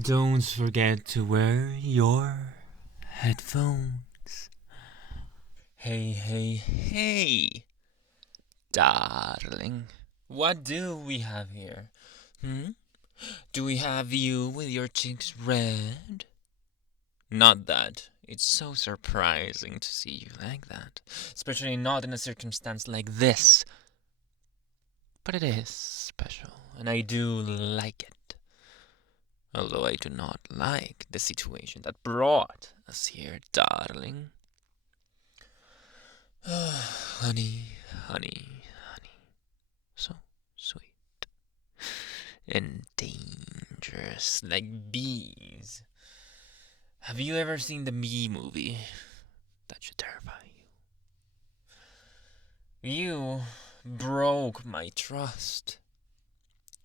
Don't forget to wear your headphones. Hey, hey, hey, darling. What do we have here? Do we have you with your cheeks red? Not that. It's so surprising to see you like that. Especially not in a circumstance like this. But it is special, and I do like it. Although I do not like the situation that brought us here, darling. Honey, honey, honey. So sweet. And dangerous, like bees. Have you ever seen the Bee movie? That should terrify you. You broke my trust.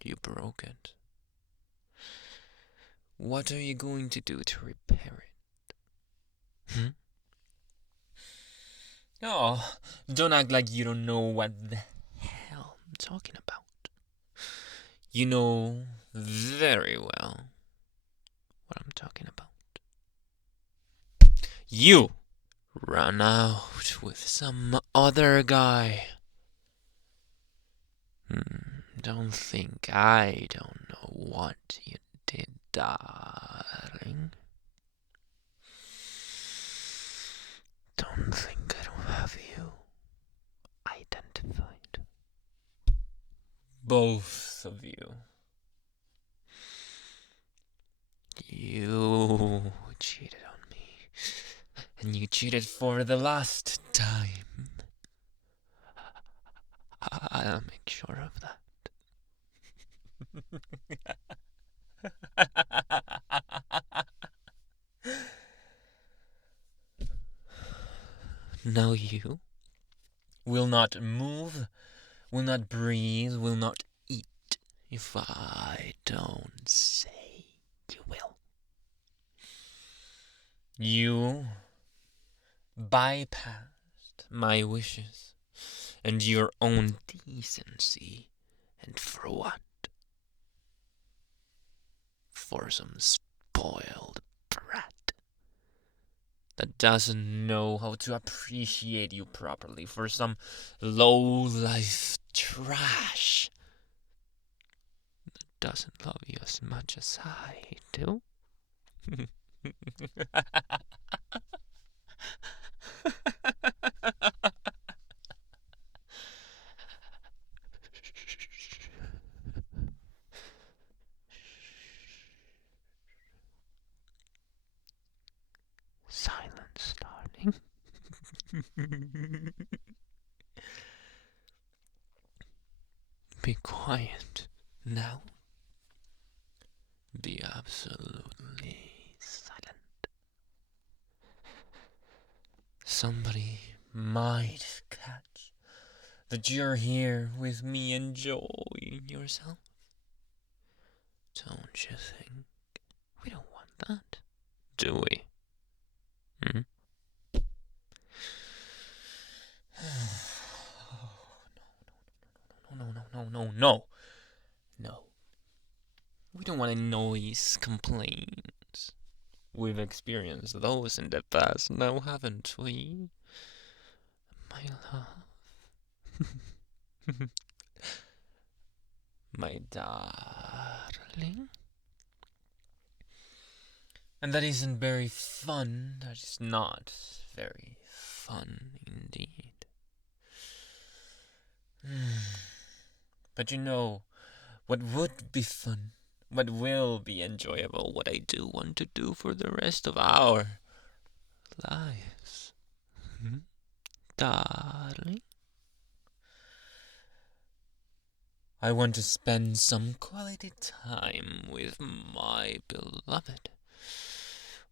You broke it. What are you going to do to repair it? Oh, don't act like you don't know what the hell I'm talking about. You know very well what I'm talking about. You ran out with some other guy. Don't think I don't know what you did, darling. Don't think I don't have you identified. Both of you. You cheated on me. And you cheated for the last time. I'll make sure of that. Now you will not move, will not breathe, will not eat if I don't say you will. You bypassed my wishes and your own decency. And for what? For some spoiled brat that doesn't know how to appreciate you properly, for some low-life trash that doesn't love you as much as I do. Silence, darling. Be quiet now. Be absolutely silent. Somebody might catch that you're here with me enjoying yourself. Don't you think? We don't want that, do we? No. We don't want noise complaints. We've experienced those in the past now, haven't we? My love. My darling. And that isn't very fun. That is not very fun indeed. But you know, what would be fun, what will be enjoyable, what I do want to do for the rest of our lives. Darling. I want to spend some quality time with my beloved,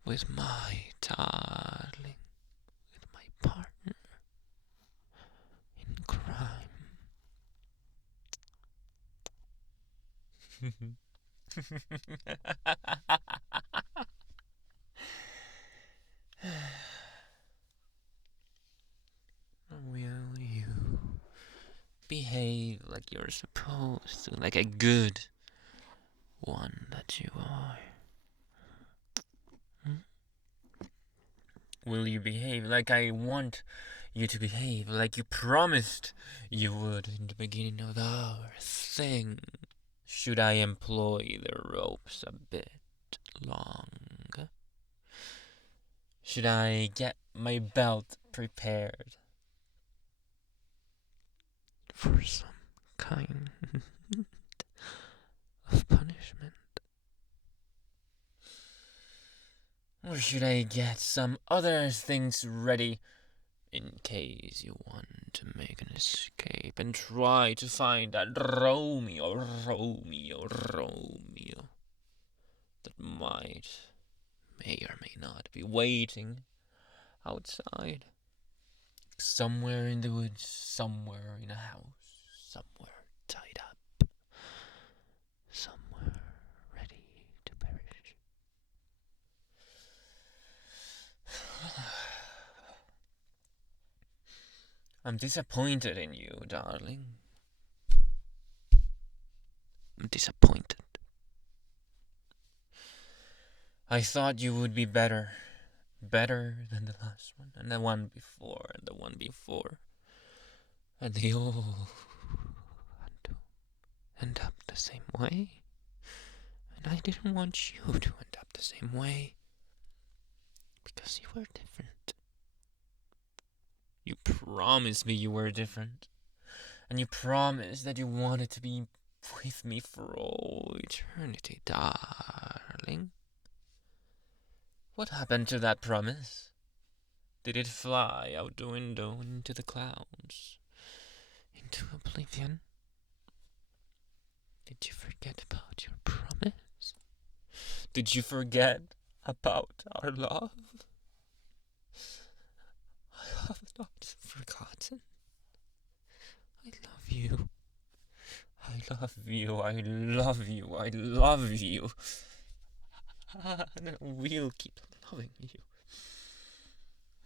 with my darling, with my partner in crime. Will you behave like you're supposed to, like a good one that you are? will you behave? Like I want you to behave, like you promised you would in the beginning of our thing. Should I employ the ropes a bit longer? Should I get my belt prepared for some kind of punishment? Or should I get some other things ready in case you want to make an escape and try to find that Romeo that may or may not be waiting outside? Somewhere in the woods, somewhere in a house, somewhere tied up, somewhere ready to perish. I'm disappointed in you, darling. I'm disappointed. I thought you would be better. Better than the last one, and the one before, and the one before. And they all end up the same way. And I didn't want you to end up the same way. Because you were different. You promised me you were different. And you promised that you wanted to be with me for all eternity, darling. What happened to that promise? Did it fly out the window into the clouds? Into oblivion? Did you forget about your promise? Did you forget about our love? I have not forgotten. I love you. I love you. I love you. I love you. And I will keep loving you.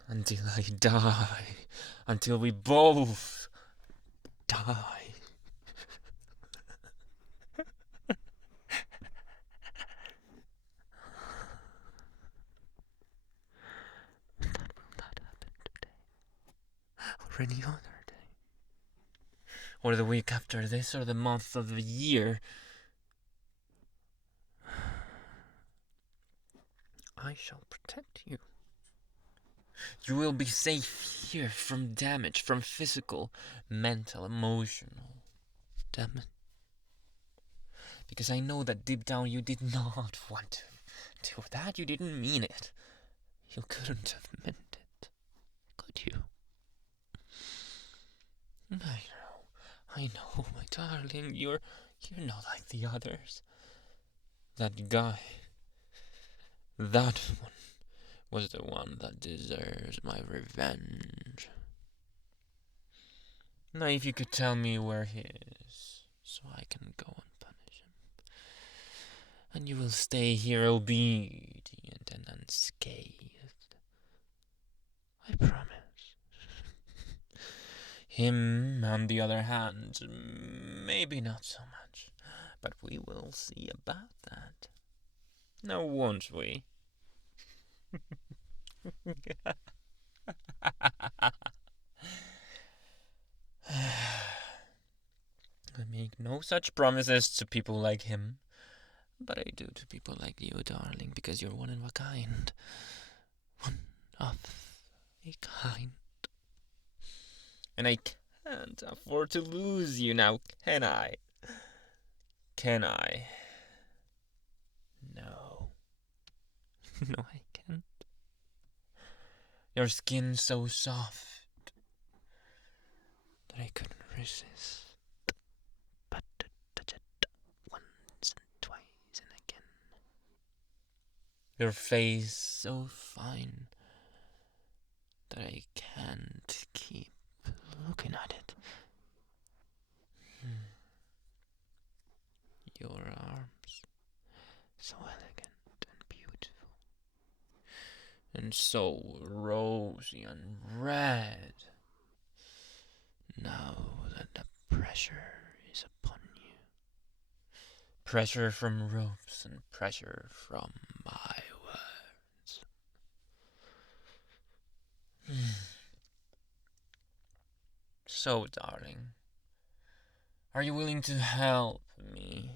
Until I die. Until we both die. That will not happen today. Or any other day. Or the week after this, or the month of the year. I shall protect you. You will be safe here from damage, from physical, mental, emotional damage. Because I know that deep down you did not want to do that. You didn't mean it. You couldn't have meant it, could you? I know, my darling. You're not like the others. That guy, that one, was the one that deserves my revenge. Now, if you could tell me where he is, so I can go and punish him. And you will stay here obedient and unscathed. I promise. Him, on the other hand, maybe not so much. But we will see about that. Now, won't we? I make no such promises to people like him. But I do to people like you, darling, because you're one of a kind. One of a kind. And I can't afford to lose you now, can I? Can I? No. No, I can't. Your skin's so soft that I couldn't resist but to touch it once and twice and again. Your face so fine that I can't keep looking at it. Your arms, so elegant and beautiful, and so rosy and red. Now that the pressure is upon you, pressure from ropes and pressure from my words, So, darling, are you willing to help me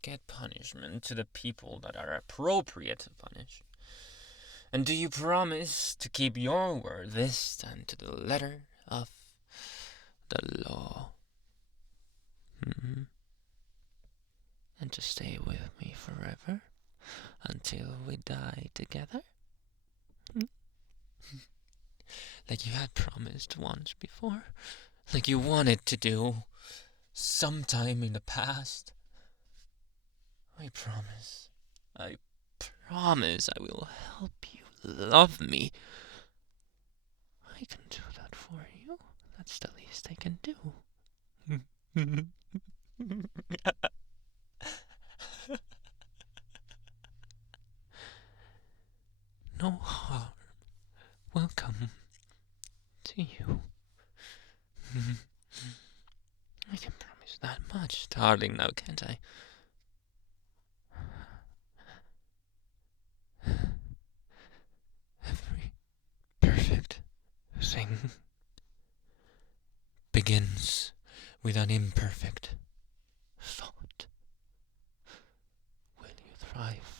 get punishment to the people that are appropriate to punish? And do you promise to keep your word this time to the letter of the law? And to stay with me forever until we die together? Like you had promised once before? Like you wanted to do sometime in the past? I promise. I promise I will help you love me. I can do that for you. That's the least I can do. No harm will come to you. I can promise that much, darling, now can't I? Every perfect thing begins with an imperfect thought. Will you thrive